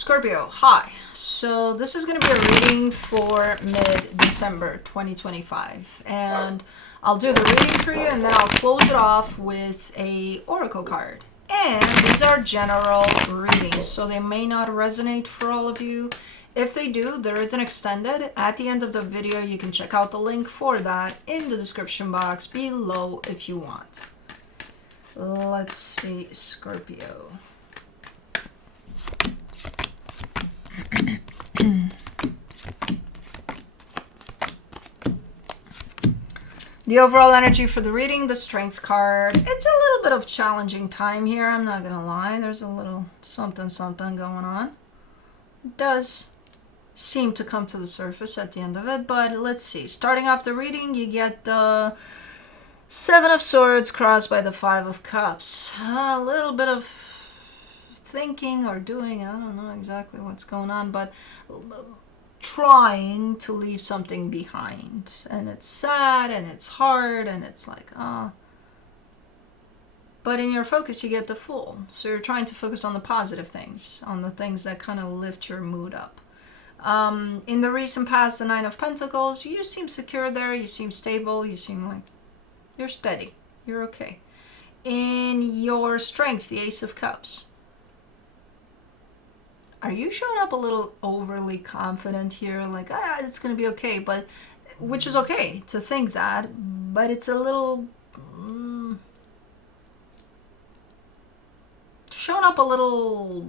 Scorpio, hi. So this is going to be a reading for mid-December 2025. And I'll do the reading for you and then I'll close it off with a oracle card. And these are general readings, so they may not resonate for all of you. If they do, there is an extended. At the end of the video, you can check out the link for that in the description box below if you want. Let's see, Scorpio. The overall energy for the reading, the Strength card. It's a little bit of challenging time here, I'm not gonna lie. There's a little something going on. It does seem to come to the surface at the end of it, but let's see. Starting off the reading, you get the Seven of Swords crossed by the Five of Cups. A little bit of thinking or doing, I don't know exactly what's going on, but trying to leave something behind. And it's sad and it's hard and it's like, but in your focus you get the Fool. So you're trying to focus on the positive things, on the things that kind of lift your mood up. In the recent past, the Nine of Pentacles, you seem secure there, you seem stable, you seem like you're steady, you're okay. In your Strength, the Ace of Cups. Are you showing up a little overly confident here? Like, it's going to be okay, but which is okay to think that, but it's a little showing up a little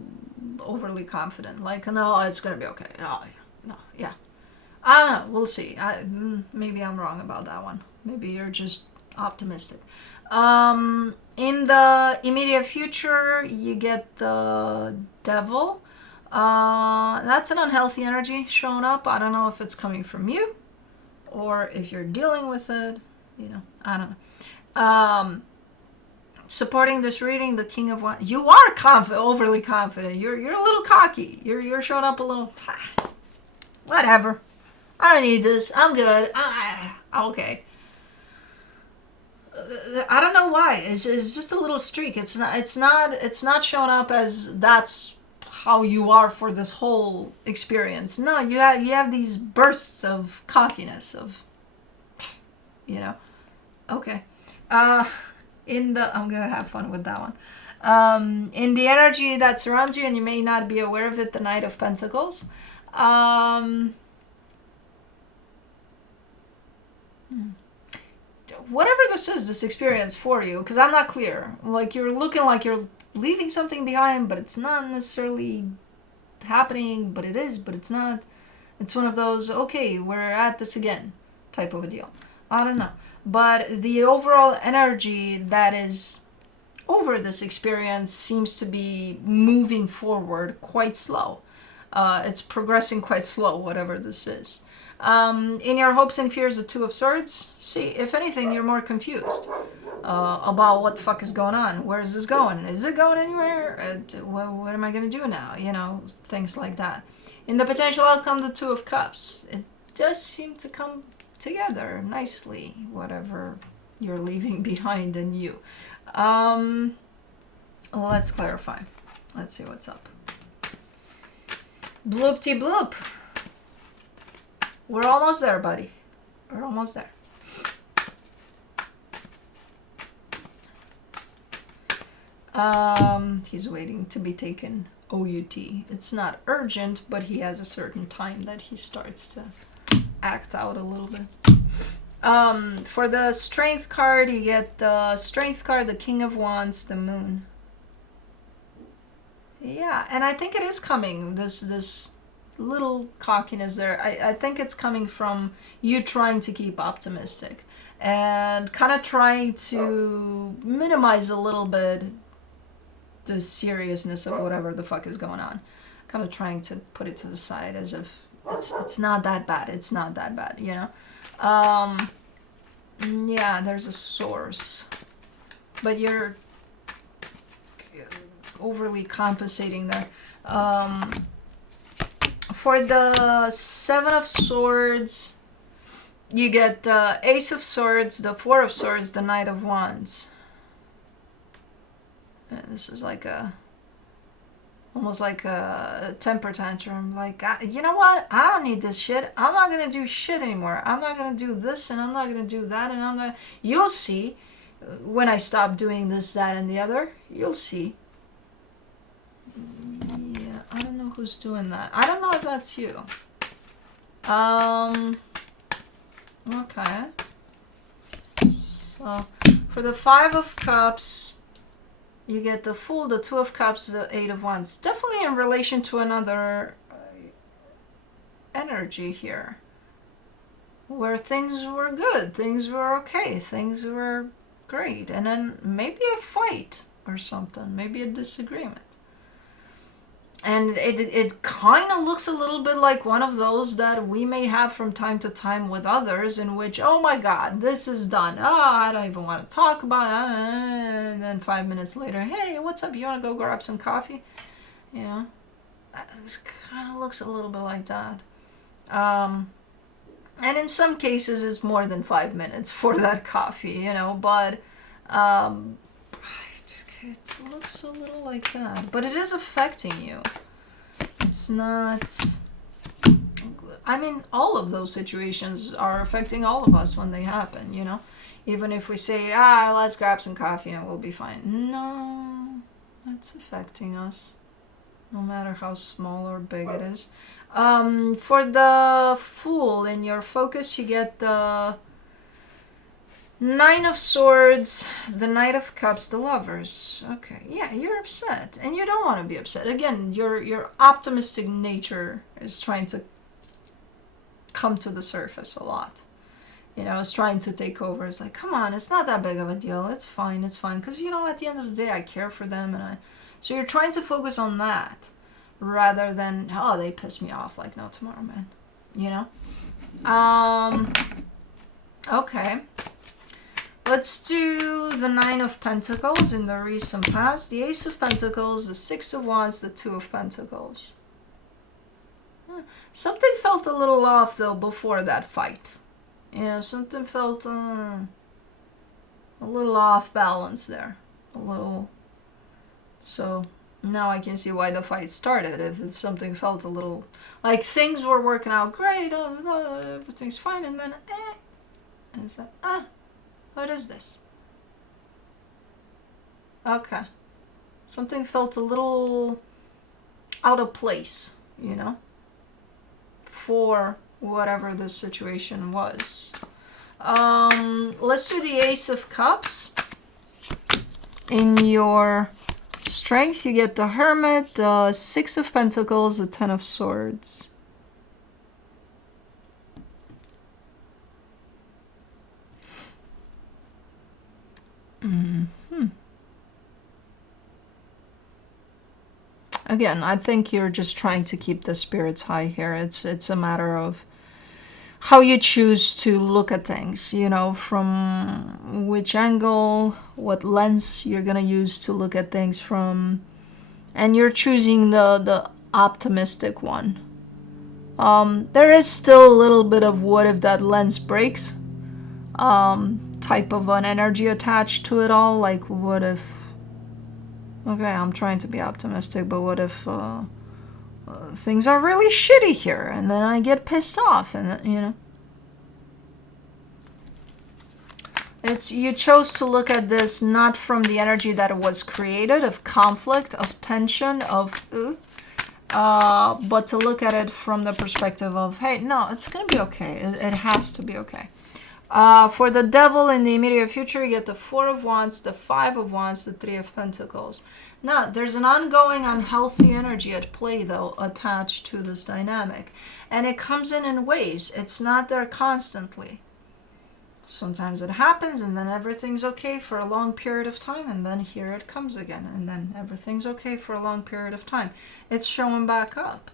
overly confident. Like, no, it's going to be okay. Oh, no, yeah. I don't know. We'll see. Maybe I'm wrong about that one. Maybe you're just optimistic. In the immediate future, you get the Devil. That's an unhealthy energy showing up. I don't know if it's coming from you or if you're dealing with it, I don't know. Supporting this reading, the King of Wands. You are overly confident. You're a little cocky. You're showing up a little, whatever. I don't need this. I'm good. Okay. I don't know why. It's just a little streak. It's not showing up as that's how you are for this whole experience. No, you have these bursts of cockiness of, okay. I'm gonna have fun with that one. In the energy that surrounds you, and you may not be aware of it, the Knight of Pentacles. Whatever this is, this experience for you, because I'm not clear. Like, you're looking like you're leaving something behind, but it's not necessarily happening, but it is, but it's not. It's one of those, okay, we're at this again type of a deal. I don't know. But the overall energy that is over this experience seems to be moving forward quite slow. It's progressing quite slow, whatever this is. In your hopes and fears, the Two of Swords. See, if anything, you're more confused about what the fuck is going on. Where is this going? Is it going anywhere? What am I going to do now? Things like that. In the potential outcome, the Two of Cups. It does seem to come together nicely, whatever you're leaving behind in you. Let's clarify. Let's see what's up. Bloop-de-bloop. We're almost there, buddy. We're almost there. He's waiting to be taken OUT. It's not urgent, but he has a certain time that he starts to act out a little bit. For the Strength card, you get the Strength card, the King of Wands, the Moon. Yeah, and I think it is coming, this little cockiness there. I think it's coming from you trying to keep optimistic and kind of trying to minimize a little bit the seriousness of whatever the fuck is going on. Kind of trying to put it to the side as if it's not that bad. It's not that bad, yeah, there's a source, but you're overly compensating there. For the Seven of Swords, you get the Ace of Swords, the Four of Swords, the Knight of Wands. This is like a almost like a temper tantrum. Like, you know what? I don't need this shit. I'm not gonna do shit anymore. I'm not gonna do this, and I'm not gonna do that, and I'm not. You'll see when I stop doing this, that, and the other. You'll see. Yeah, I don't know who's doing that. I don't know if that's you. Okay. So, for the Five of Cups, you get the Fool, the Two of Cups, the Eight of Wands. Definitely in relation to another energy here. Where things were good, things were okay, things were great. And then maybe a fight or something, maybe a disagreement. And it kind of looks a little bit like one of those that we may have from time to time with others, in which, oh my God, this is done. Oh, I don't even want to talk about it. And then 5 minutes later, hey, what's up? You want to go grab some coffee? You know, it kind of looks a little bit like that. And in some cases, it's more than 5 minutes for that coffee, you know, but it looks a little like that, but it is affecting you. It's not. I mean, all of those situations are affecting all of us when they happen, you know? Even if we say, let's grab some coffee and we'll be fine. No, it's affecting us, no matter how small or big it is. For the Fool, in your focus, you get the Nine of Swords, the Knight of Cups, the Lovers. Okay, yeah, you're upset, and you don't want to be upset. Again, your optimistic nature is trying to come to the surface a lot. You know, it's trying to take over. It's like, come on, it's not that big of a deal. It's fine, because, you know, at the end of the day, I care for them, so you're trying to focus on that rather than, oh, they piss me off like no tomorrow, man. You know? Okay. Let's do the Nine of Pentacles in the recent past, the Ace of Pentacles, the Six of Wands, the Two of Pentacles. Something felt a little off, though, before that fight. Yeah, something felt a little off balance there. A little. So now I can see why the fight started. If something felt a little like things were working out great, everything's fine, and then and it's like, what is this? Okay. Something felt a little out of place, you know, for whatever the situation was. Let's do the Ace of Cups. In your strength, you get the Hermit, the Six of Pentacles, the Ten of Swords. Again, I think you're just trying to keep the spirits high here. It's a matter of how you choose to look at things, you know, from which angle, what lens you're gonna use to look at things from, and you're choosing the optimistic one. There is still a little bit of what if that lens breaks type of an energy attached to it all. Like, what if, okay, I'm trying to be optimistic, but what if things are really shitty here, and then I get pissed off, and you know, it's, you chose to look at this not from the energy that it was created of conflict, of tension, of but to look at it from the perspective of, hey, no, it's gonna be okay. It has to be okay. For the Devil, in the immediate future, you get the Four of Wands, the Five of Wands, the Three of Pentacles. Now, there's an ongoing unhealthy energy at play, though, attached to this dynamic. And it comes in waves. It's not there constantly. Sometimes it happens, and then everything's okay for a long period of time, and then here it comes again, and then everything's okay for a long period of time. It's showing back up.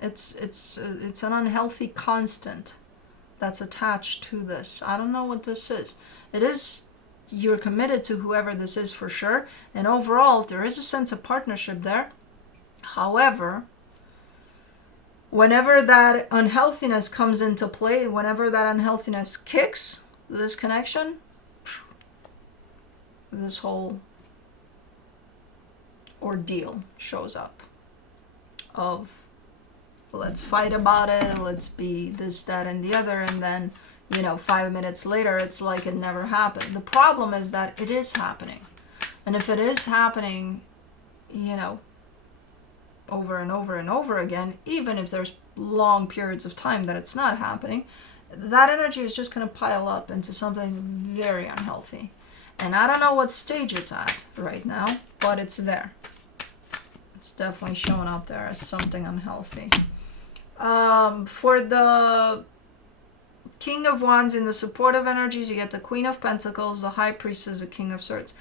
It's an unhealthy constant that's attached to this. I don't know what this is. It is, you're committed to whoever this is for sure, and overall there is a sense of partnership there. However, whenever that unhealthiness comes into play, whenever that unhealthiness kicks, this connection, this whole ordeal shows up of, let's fight about it, let's be this, that, and the other, and then, 5 minutes later, it's like it never happened. The problem is that it is happening. And if it is happening, over and over and over again, even if there's long periods of time that it's not happening, that energy is just going to pile up into something very unhealthy. And I don't know what stage it's at right now, but it's there. It's definitely showing up there as something unhealthy. For the King of Wands in the supportive energies, you get the Queen of Pentacles, the High Priestess, the King of Swords.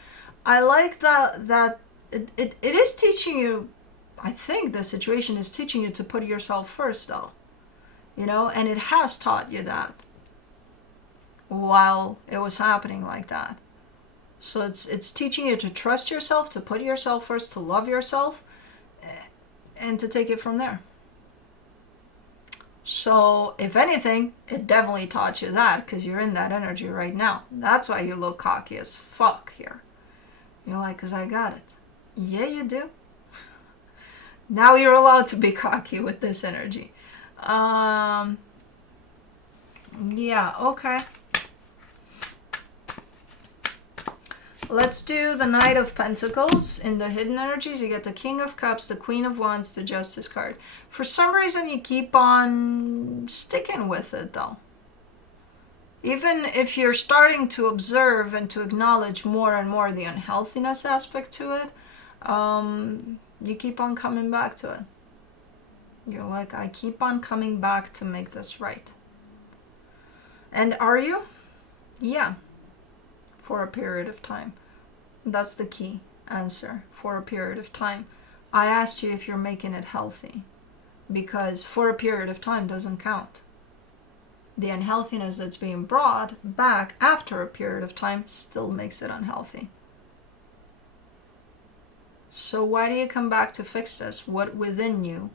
I like that it is teaching you, I think the situation is teaching you to put yourself first, though. And it has taught you that while it was happening like that. So it's teaching you to trust yourself, to put yourself first, to love yourself, and to take it from there. So if anything, it definitely taught you that, because you're in that energy right now. That's why you look cocky as fuck here. You're like, because I got it. Yeah, you do. Now you're allowed to be cocky with this energy. Yeah, okay. Let's do the Knight of Pentacles. In the hidden energies, you get the King of Cups, the Queen of Wands, the Justice card. For some reason, you keep on sticking with it, though. Even if you're starting to observe and to acknowledge more and more the unhealthiness aspect to it, you keep on coming back to it. You're like, I keep on coming back to make this right. And are you? Yeah. For a period of time. That's the key answer. For a period of time. I asked you if you're making it healthy, because for a period of time doesn't count. The unhealthiness that's being brought back after a period of time still makes it unhealthy. So why do you come back to fix this? What within you,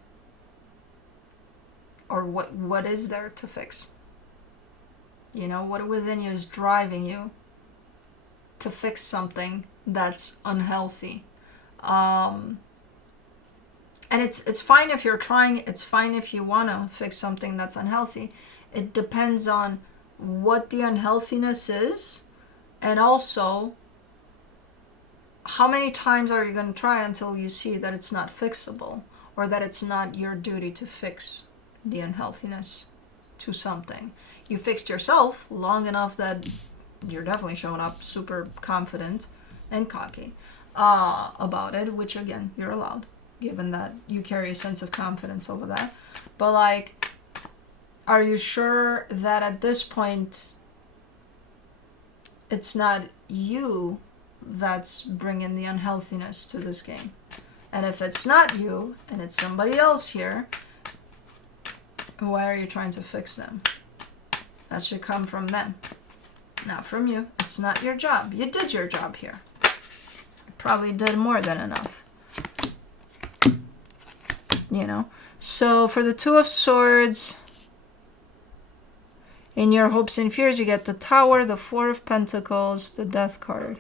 or what is there to fix? What within you is driving you to fix something that's unhealthy? And it's fine if you're trying, it's fine if you want to fix something that's unhealthy. It depends on what the unhealthiness is, and also how many times are you going to try until you see that it's not fixable, or that it's not your duty to fix the unhealthiness to something. You fixed yourself long enough that you're definitely showing up super confident and cocky about it, which again, you're allowed, given that you carry a sense of confidence over that. But like, are you sure that at this point it's not you that's bringing the unhealthiness to this game? And if it's not you and it's somebody else here, why are you trying to fix them? That should come from them, not from you. It's not your job. You did your job here. You probably did more than enough. So for the Two of Swords, in your hopes and fears, you get the Tower, the Four of Pentacles, the Death card.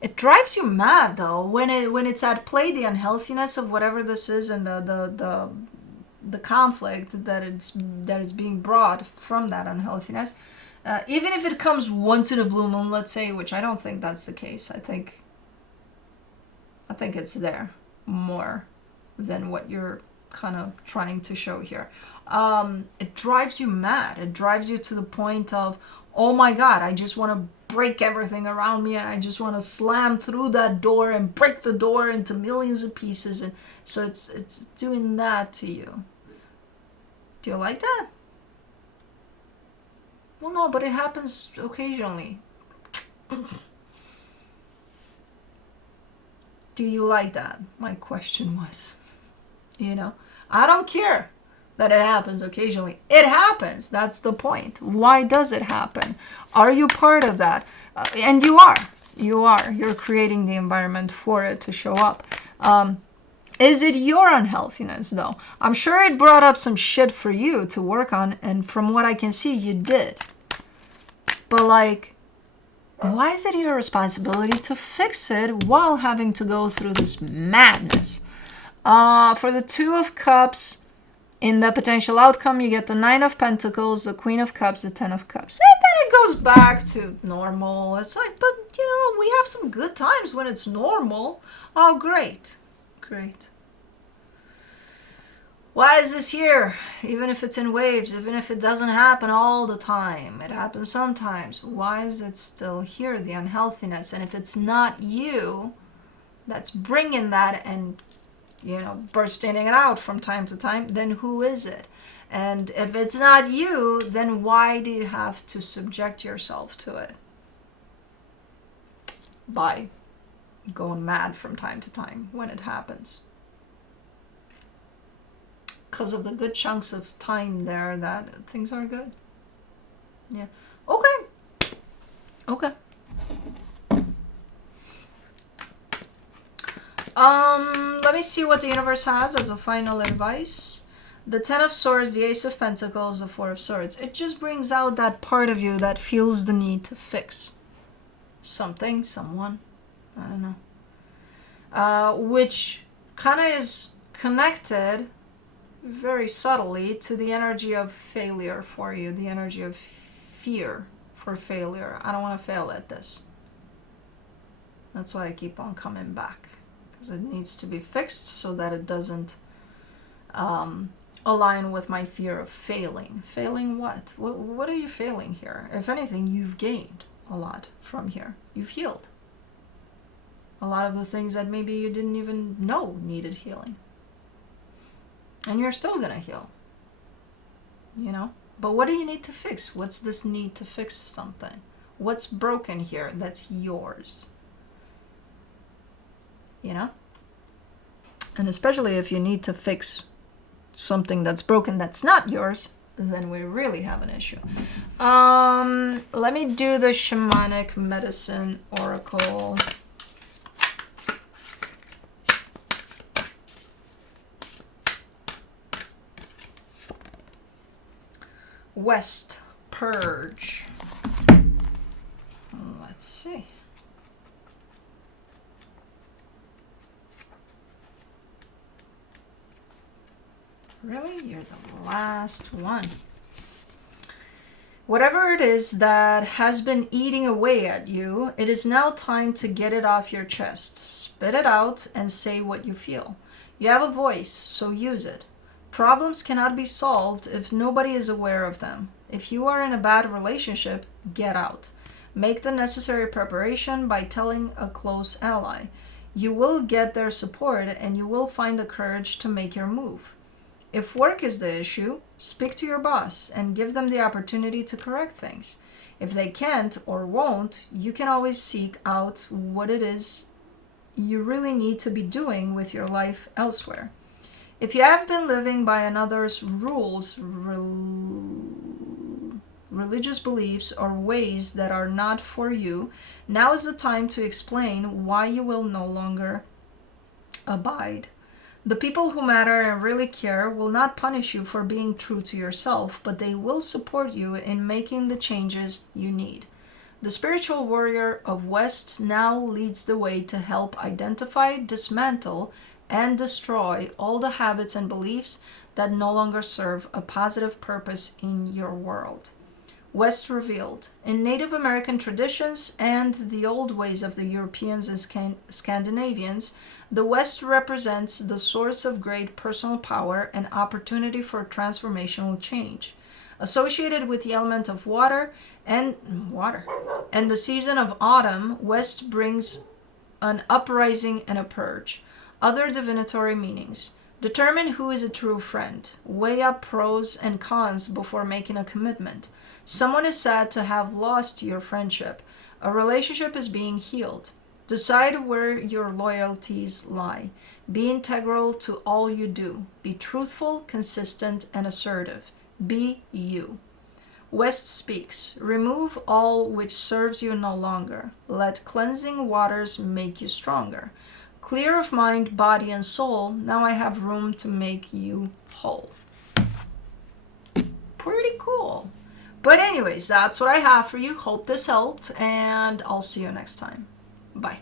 It drives you mad though when it's at play, the unhealthiness of whatever this is, and the conflict that it's being brought from that unhealthiness. Even if it comes once in a blue moon, let's say, which I don't think that's the case. I think it's there more than what you're kind of trying to show here. It drives you mad. It drives you to the point of, oh my God, I just want to break everything around me, and I just want to slam through that door and break the door into millions of pieces. And so it's doing that to you. Do you like that? Well, no, but it happens occasionally. Do you like that? My question was. I don't care that it happens occasionally. It happens. That's the point. Why does it happen? Are you part of that? And you are. You're creating the environment for it to show up. Is it your unhealthiness, though? I'm sure it brought up some shit for you to work on, and from what I can see, you did. But like, Why is it your responsibility to fix it while having to go through this madness? For the Two of Cups, in the potential outcome, you get the Nine of Pentacles, the Queen of Cups, the Ten of Cups. And then it goes back to normal. It's like, but we have some good times when it's normal. Oh, great. Great. Why is this here? Even if it's in waves, even if it doesn't happen all the time, it happens sometimes. Why is it still here, the unhealthiness? And if it's not you that's bringing that and, bursting it out from time to time, then who is it? And if it's not you, then why do you have to subject yourself to it? By going mad from time to time when it happens. Because of the good chunks of time there that things are good. Yeah. Okay. Let me see what the universe has as a final advice. The Ten of Swords, the Ace of Pentacles, the Four of Swords. It just brings out that part of you that feels the need to fix something, someone, I don't know. Which kind of is connected very subtly to the energy of failure for you, the energy of fear for failure. I don't want to fail at this. That's why I keep on coming back, because it needs to be fixed so that it doesn't align with my fear of failing. Failing what? What are you failing here? If anything, you've gained a lot from here. You've healed a lot of the things that maybe you didn't even know needed healing. And you're still going to heal. But what do you need to fix? What's this need to fix something? What's broken here that's yours? And especially if you need to fix something that's broken that's not yours, then we really have an issue. Let me do the Shamanic Medicine Oracle. West Purge. Let's see. Really? You're the last one. Whatever it is that has been eating away at you, it is now time to get it off your chest. Spit it out and say what you feel. You have a voice, so use it. Problems cannot be solved if nobody is aware of them. If you are in a bad relationship, get out. Make the necessary preparation by telling a close ally. You will get their support and you will find the courage to make your move. If work is the issue, speak to your boss and give them the opportunity to correct things. If they can't or won't, you can always seek out what it is you really need to be doing with your life elsewhere. If you have been living by another's rules, religious beliefs, or ways that are not for you, now is the time to explain why you will no longer abide. The people who matter and really care will not punish you for being true to yourself, but they will support you in making the changes you need. The spiritual warrior of West now leads the way to help identify, dismantle, and destroy all the habits and beliefs that no longer serve a positive purpose in your world. West revealed. In Native American traditions and the old ways of the Europeans and Scandinavians, the West represents the source of great personal power and opportunity for transformational change. Associated with the element of water and the season of autumn, West brings an uprising and a purge. Other divinatory meanings. Determine who is a true friend. Weigh up pros and cons before making a commitment. Someone is sad to have lost your friendship. A relationship is being healed. Decide where your loyalties lie. Be integral to all you do. Be truthful, consistent, and assertive. Be you. West speaks. Remove all which serves you no longer. Let cleansing waters make you stronger. Clear of mind, body, and soul, now I have room to make you whole. Pretty cool. But anyways, that's what I have for you. Hope this helped, and I'll see you next time. Bye.